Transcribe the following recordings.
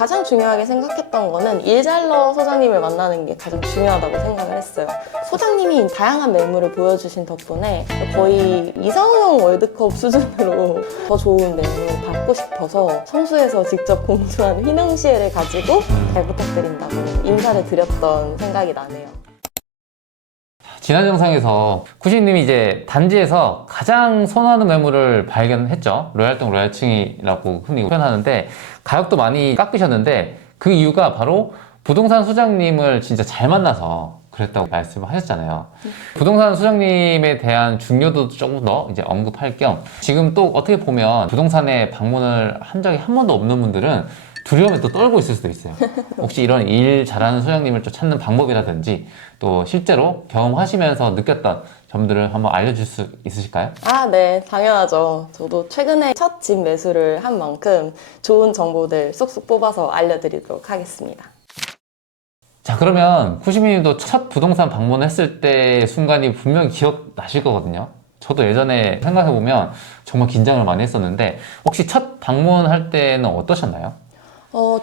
가장 중요하게 생각했던 거는 일잘러 소장님을 만나는 게 가장 중요하다고 생각을 했어요. 소장님이 다양한 매물을 보여주신 덕분에 거의 이상형 월드컵 수준으로 더 좋은 매물을 받고 싶어서 성수에서 직접 공수한 휘낭시에를 가지고 잘 부탁드린다고 인사를 드렸던 생각이 나네요. 지난 영상에서 쿠시님이 이제 단지에서 가장 선호하는 매물을 발견했죠. 로얄동 로얄층이라고 흔히 표현하는데 가격도 많이 깎으셨는데 그 이유가 바로 부동산 소장님을 진짜 잘 만나서 그랬다고 말씀하셨잖아요. 부동산 소장님에 대한 중요도도 조금 더 이제 언급할 겸 지금 또 어떻게 보면 부동산에 방문을 한 적이 한 번도 없는 분들은 두려움에 또 떨고 있을 수도 있어요. 혹시 이런 일 잘하는 소장님을 좀 찾는 방법이라든지 또 실제로 경험하시면서 느꼈던 점들을 한번 알려줄 수 있으실까요? 네, 당연하죠. 저도 최근에 첫 집 매수를 한 만큼 좋은 정보들 쏙쏙 뽑아서 알려드리도록 하겠습니다. 자, 그러면 쿠시미님도 첫 부동산 방문했을 때 순간이 분명히 기억나실 거거든요. 저도 예전에 생각해보면 정말 긴장을 많이 했었는데 혹시 첫 방문할 때는 어떠셨나요?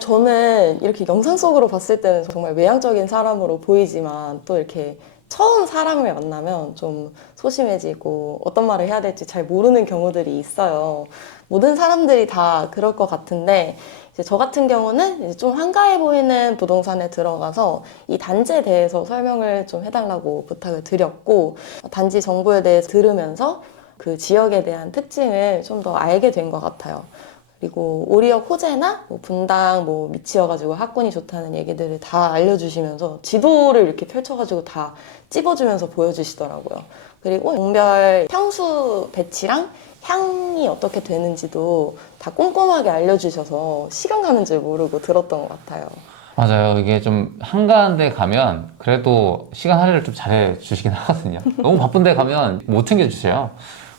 저는 이렇게 영상 속으로 봤을 때는 정말 외향적인 사람으로 보이지만 또 이렇게 처음 사람을 만나면 좀 소심해지고 어떤 말을 해야 될지 잘 모르는 경우들이 있어요. 모든 사람들이 다 그럴 것 같은데 이제 저 같은 경우는 이제 좀 한가해 보이는 부동산에 들어가서 이 단지에 대해서 설명을 좀 해달라고 부탁을 드렸고 단지 정보에 대해서 들으면서 그 지역에 대한 특징을 좀 더 알게 된 것 같아요. 그리고 오리역 호재나 분당 밑이어가지고 학군이 좋다는 얘기들을 다 알려주시면서 지도를 이렇게 펼쳐가지고 다 찝어주면서 보여주시더라고요. 그리고 종별 평수 배치랑 향이 어떻게 되는지도 다 꼼꼼하게 알려주셔서 시간 가는 줄 모르고 들었던 것 같아요. 맞아요. 이게 좀 한가한 데 가면 그래도 시간 할애를 좀 잘해 주시긴 하거든요. 너무 바쁜 데 가면 못 챙겨주세요.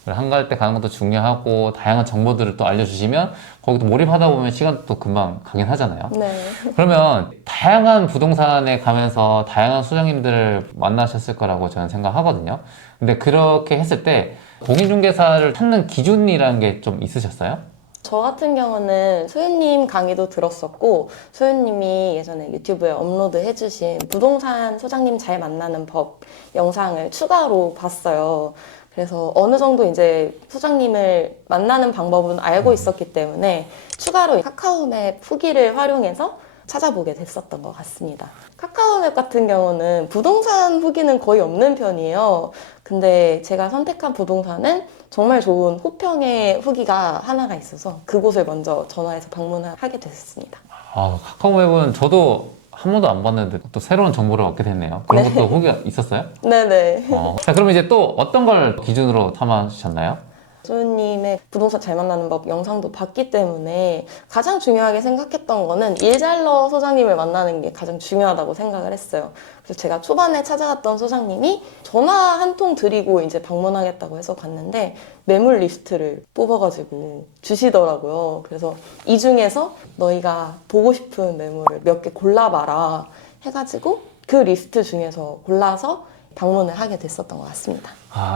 한가할 때 가는 것도 중요하고 다양한 정보들을 또 알려주시면 거기도 몰입하다 보면 시간도 또 금방 가긴 하잖아요. 네. 그러면 다양한 부동산에 가면서 다양한 소장님들을 만나셨을 거라고 저는 생각하거든요. 근데 그렇게 했을 때 공인중개사를 찾는 기준이라는 게 좀 있으셨어요? 저 같은 경우는 소윤님 강의도 들었었고 소윤님이 예전에 유튜브에 업로드 해주신 부동산 소장님 잘 만나는 법 영상을 추가로 봤어요. 그래서 어느 정도 이제 소장님을 만나는 방법은 알고 있었기 때문에 추가로 카카오맵 후기를 활용해서 찾아보게 됐었던 것 같습니다. 카카오맵 같은 경우는 부동산 후기는 거의 없는 편이에요. 근데 제가 선택한 부동산은 정말 좋은 호평의 후기가 하나가 있어서 그곳을 먼저 전화해서 방문하게 됐습니다. 카카오맵은 저도 한 번도 안 봤는데 또 새로운 정보를 얻게 됐네요. 그런 것도 후기가 있었어요? 네네. 자, 그럼 이제 또 어떤 걸 기준으로 삼으셨나요? 소유님의 부동산 잘 만나는 법 영상도 봤기 때문에 가장 중요하게 생각했던 거는 일잘러 소장님을 만나는 게 가장 중요하다고 생각을 했어요. 그래서 제가 초반에 찾아갔던 소장님이 전화 한 통 드리고 이제 방문하겠다고 해서 갔는데 매물 리스트를 뽑아가지고 주시더라고요. 그래서 이 중에서 너희가 보고 싶은 매물을 몇 개 골라봐라 해가지고 그 리스트 중에서 골라서 방문을 하게 됐었던 것 같습니다.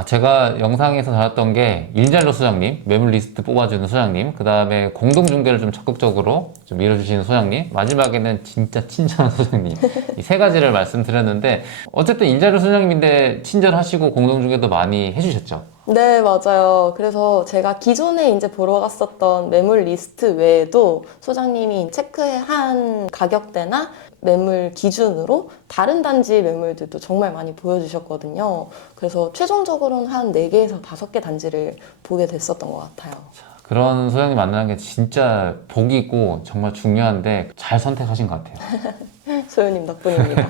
제가 영상에서 다뤘던 게 일잘로 소장님, 매물 리스트 뽑아주는 소장님, 그 다음에 공동중개를 좀 적극적으로 좀 밀어주시는 소장님, 마지막에는 진짜 친절한 소장님. 이 세 가지를 말씀드렸는데 어쨌든 일잘로 소장님인데 친절하시고 공동중개도 많이 해주셨죠? 네, 맞아요. 그래서 제가 기존에 이제 보러 갔었던 매물 리스트 외에도 소장님이 체크한 가격대나 매물 기준으로 다른 단지 매물들도 정말 많이 보여주셨거든요. 그래서 최종적으로는 한 4개에서 5개 단지를 보게 됐었던 것 같아요. 그런 소장님 만나는 게 진짜 복이고 정말 중요한데 잘 선택하신 것 같아요. 소유님 덕분입니다.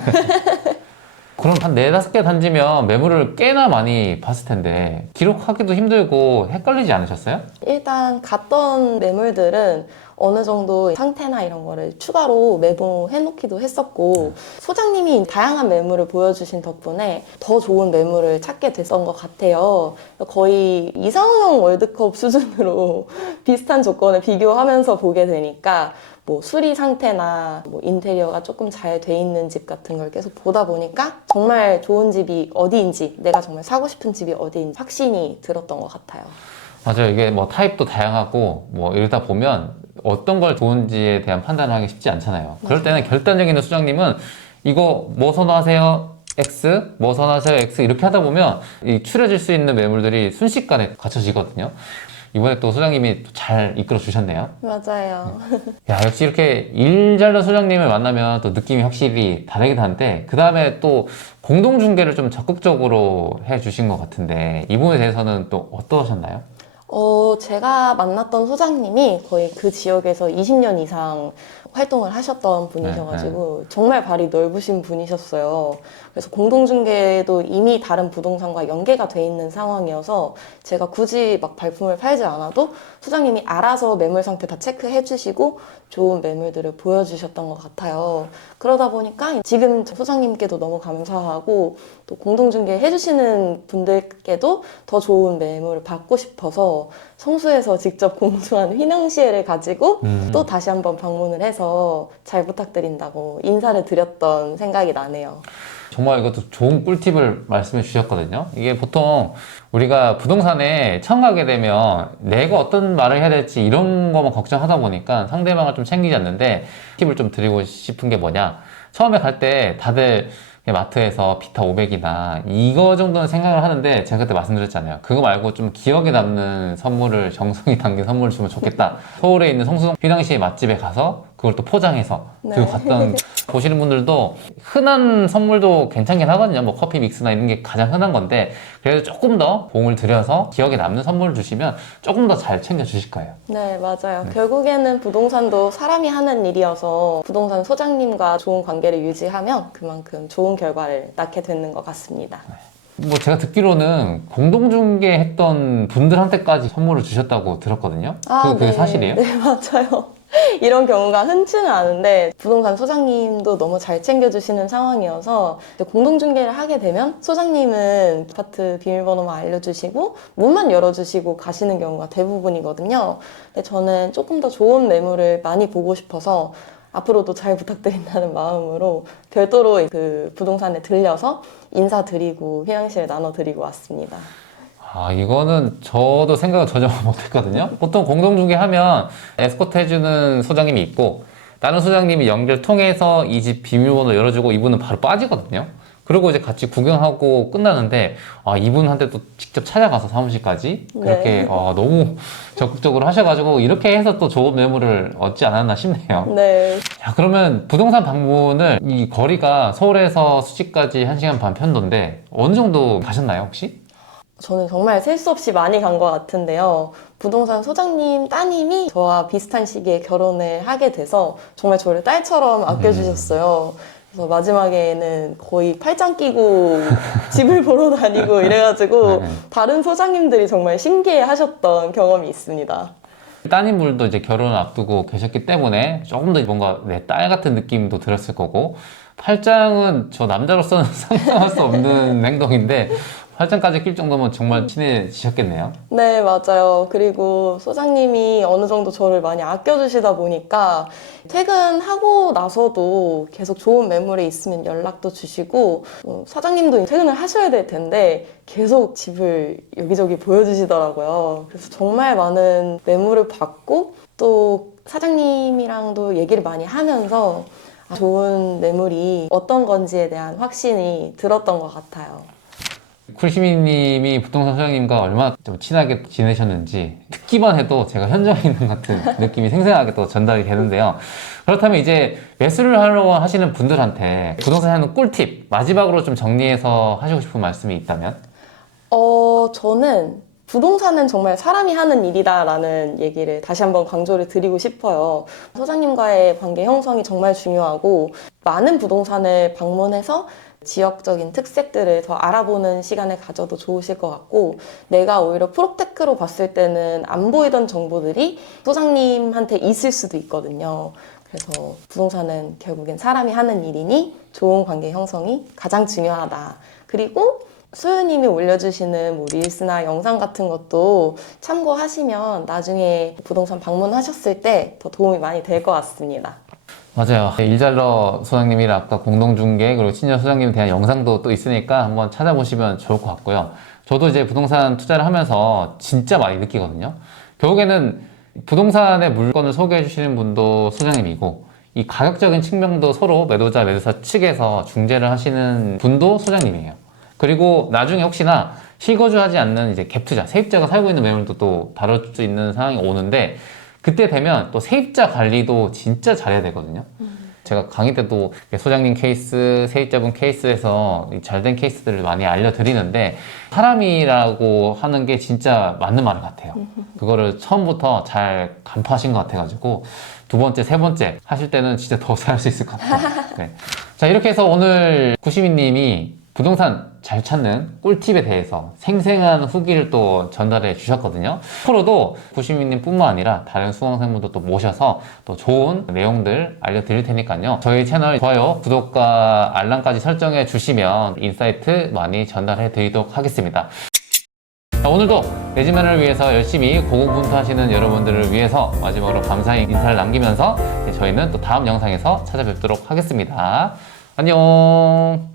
그럼 한 4-5개 단지면 매물을 꽤나 많이 봤을 텐데 기록하기도 힘들고 헷갈리지 않으셨어요? 일단 갔던 매물들은 어느 정도 상태나 이런 거를 추가로 메모해 놓기도 했었고 소장님이 다양한 매물을 보여주신 덕분에 더 좋은 매물을 찾게 됐던 것 같아요. 거의 이상형 월드컵 수준으로 비슷한 조건을 비교하면서 보게 되니까 수리 상태나 인테리어가 조금 잘 돼 있는 집 같은 걸 계속 보다 보니까 정말 좋은 집이 어디인지 내가 정말 사고 싶은 집이 어디인지 확신이 들었던 것 같아요. 맞아요. 이게 뭐 타입도 다양하고 뭐 이러다 보면 어떤 걸 좋은지에 대한 판단을 하기 쉽지 않잖아요. 그럴 때는 결단력 있는 수장님은 이거 뭐 선호하세요? X, 뭐 선호하세요? X 이렇게 하다 보면 이 추려질 수 있는 매물들이 순식간에 갖춰지거든요. 이번에 또 소장님이 잘 이끌어 주셨네요. 맞아요. 야, 역시 이렇게 일 잘하는 소장님을 만나면 또 느낌이 확실히 다르긴 한데, 그 다음에 또 공동중개를 좀 적극적으로 해 주신 것 같은데, 이 부분에 대해서는 또 어떠셨나요? 제가 만났던 소장님이 거의 그 지역에서 20년 이상 활동을 하셨던 분이셔가지고 정말 발이 넓으신 분이셨어요. 그래서 공동중개도 이미 다른 부동산과 연계가 돼 있는 상황이어서 제가 굳이 막 발품을 팔지 않아도 소장님이 알아서 매물 상태 다 체크해 주시고 좋은 매물들을 보여주셨던 것 같아요. 그러다 보니까 지금 소장님께도 너무 감사하고 또 공동중개 해주시는 분들께도 더 좋은 매물을 받고 싶어서 성수에서 직접 공수한 휘낭시에를 가지고 또 다시 한번 방문을 해서 잘 부탁드린다고 인사를 드렸던 생각이 나네요. 정말 이것도 좋은 꿀팁을 말씀해 주셨거든요. 이게 보통 우리가 부동산에 처음 가게 되면 내가 어떤 말을 해야 될지 이런 것만 걱정하다 보니까 상대방을 좀 챙기지 않는데 팁을 좀 드리고 싶은 게 뭐냐. 처음에 갈 때 다들 그냥 마트에서 비타 500이나 이거 정도는 생각을 하는데 제가 그때 말씀드렸잖아요. 그거 말고 좀 기억에 남는 선물을 정성이 담긴 선물을 주면 좋겠다. 서울에 있는 성수동 휘낭시에 맛집에 가서 그걸 또 포장해서 들고 갔던 보시는 분들도 흔한 선물도 괜찮긴 하거든요. 뭐 커피 믹스나 이런 게 가장 흔한 건데 그래도 조금 더 공을 들여서 기억에 남는 선물을 주시면 조금 더 잘 챙겨 주실 거예요. 네, 맞아요. 결국에는 부동산도 사람이 하는 일이어서 부동산 소장님과 좋은 관계를 유지하면 그만큼 좋은 결과를 낳게 되는 것 같습니다. 뭐 제가 듣기로는 공동중개 했던 분들한테까지 선물을 주셨다고 들었거든요. 그게 네. 사실이에요? 네, 맞아요. 이런 경우가 흔치는 않은데 부동산 소장님도 너무 잘 챙겨주시는 상황이어서 공동중개를 하게 되면 소장님은 아파트 비밀번호만 알려주시고 문만 열어주시고 가시는 경우가 대부분이거든요. 근데 저는 조금 더 좋은 매물을 많이 보고 싶어서 앞으로도 잘 부탁드린다는 마음으로 별도로 그 부동산에 들려서 인사드리고 휘낭시에 나눠드리고 왔습니다. 아, 이거는 저도 생각을 전혀 못했거든요. 보통 공동중개 하면 에스코트 해주는 소장님이 있고, 다른 소장님이 연결 통해서 이 집 비밀번호 열어주고 이분은 바로 빠지거든요. 그리고 이제 같이 구경하고 끝나는데, 아, 이분한테 또 직접 찾아가서 사무실까지 그렇게 너무 적극적으로 하셔가지고, 이렇게 해서 또 좋은 매물을 얻지 않았나 싶네요. 네. 자, 그러면 부동산 방문을 이 거리가 서울에서 수지까지 1시간 반 편도인데, 어느 정도 가셨나요, 혹시? 저는 정말 셀 수 없이 많이 간 것 같은데요. 부동산 소장님 따님이 저와 비슷한 시기에 결혼을 하게 돼서 정말 저를 딸처럼 아껴주셨어요. 그래서 마지막에는 거의 팔짱 끼고 집을 보러 다니고 이래가지고 다른 소장님들이 정말 신기해 하셨던 경험이 있습니다. 따님분도 이제 결혼을 앞두고 계셨기 때문에 조금 더 뭔가 내 딸 같은 느낌도 들었을 거고, 팔짱은 저 남자로서는 상상할 수 없는 행동인데 팔짱까지 낄 정도면 정말 친해지셨겠네요. 네, 맞아요. 그리고 소장님이 어느 정도 저를 많이 아껴주시다 보니까 퇴근하고 나서도 계속 좋은 매물이 있으면 연락도 주시고 사장님도 퇴근을 하셔야 될 텐데 계속 집을 여기저기 보여주시더라고요. 그래서 정말 많은 매물을 받고 또 사장님이랑도 얘기를 많이 하면서 좋은 매물이 어떤 건지에 대한 확신이 들었던 것 같아요. 쿨시미님이 부동산 소장님과 얼마나 좀 친하게 지내셨는지 듣기만 해도 제가 현장에 있는 것 같은 느낌이 생생하게 또 전달이 되는데요. 그렇다면 이제 매수를 하려고 하시는 분들한테 부동산에 하는 꿀팁 마지막으로 좀 정리해서 하시고 싶은 말씀이 있다면? 저는 부동산은 정말 사람이 하는 일이다라는 얘기를 다시 한번 강조를 드리고 싶어요. 소장님과의 관계 형성이 정말 중요하고 많은 부동산을 방문해서 지역적인 특색들을 더 알아보는 시간을 가져도 좋으실 것 같고 내가 오히려 프로테크로 봤을 때는 안 보이던 정보들이 소장님한테 있을 수도 있거든요. 그래서 부동산은 결국엔 사람이 하는 일이니 좋은 관계 형성이 가장 중요하다. 그리고 소유님이 올려주시는 뭐 릴스나 영상 같은 것도 참고하시면 나중에 부동산 방문하셨을 때 더 도움이 많이 될 것 같습니다. 맞아요. 일잘러 소장님이랑 아까 공동중개 그리고 친절 소장님에 대한 영상도 또 있으니까 한번 찾아보시면 좋을 것 같고요. 저도 이제 부동산 투자를 하면서 진짜 많이 느끼거든요. 결국에는 부동산의 물건을 소개해 주시는 분도 소장님이고 이 가격적인 측면도 서로 매도자, 매도사 측에서 중재를 하시는 분도 소장님이에요. 그리고 나중에 혹시나 실거주하지 않는 이제 갭 투자, 세입자가 살고 있는 매물도 또 다룰 수 있는 상황이 오는데 그때 되면 또 세입자 관리도 진짜 잘해야 되거든요. 제가 강의 때도 소장님 케이스, 세입자분 케이스에서 잘된 케이스들을 많이 알려드리는데 사람이라고 하는 게 진짜 맞는 말 같아요. 그거를 처음부터 잘 간파하신 것 같아가지고 두 번째, 세 번째 하실 때는 진짜 더 잘할 수 있을 것 같아요. 네. 자, 이렇게 해서 오늘 구시민님이 부동산 잘 찾는 꿀팁에 대해서 생생한 후기를 또 전달해 주셨거든요. 앞으로도 구시민님 뿐만 아니라 다른 수강생분도 또 모셔서 또 좋은 내용들 알려드릴 테니까요. 저희 채널 좋아요, 구독과 알람까지 설정해 주시면 인사이트 많이 전달해 드리도록 하겠습니다. 자, 오늘도 내 집만을 위해서 열심히 고군분투하시는 여러분들을 위해서 마지막으로 감사의 인사를 남기면서 저희는 또 다음 영상에서 찾아뵙도록 하겠습니다. 안녕.